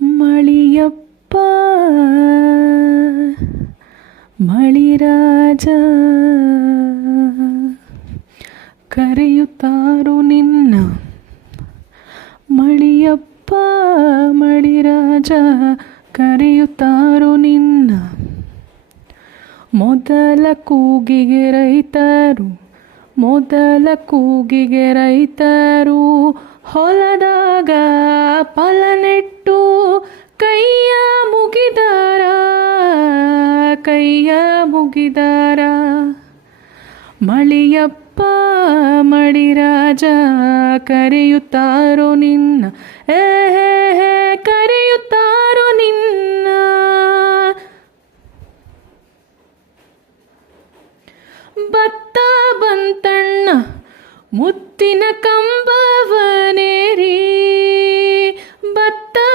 ಮಳಿಯಪ್ಪ ಮಳಿರಾಜ ಕರೆಯುತ್ತಾರು ನಿನ್ನ. ಮಳಿಯಪ್ಪ ಮಳಿರಾಜ ಕರೆಯುತ್ತಾರು ನಿನ್ನ. ಮೊದಲ ಕೂಗಿಗೆ ರೈತರು, ಮೊದಲ ಕೂಗಿಗೆ ರೈತರು ಹೊಲದಾಗ ಫಲ ನೆಟ್ಟು ಕೈಯ ಮುಗಿದಾರ, ಕೈಯ ಮುಗಿದಾರ. ಮಳಿಯಪ್ಪ ಮಳಿರಾಜ ಕರೆಯುತ್ತಾರೋ ನಿನ್ನ.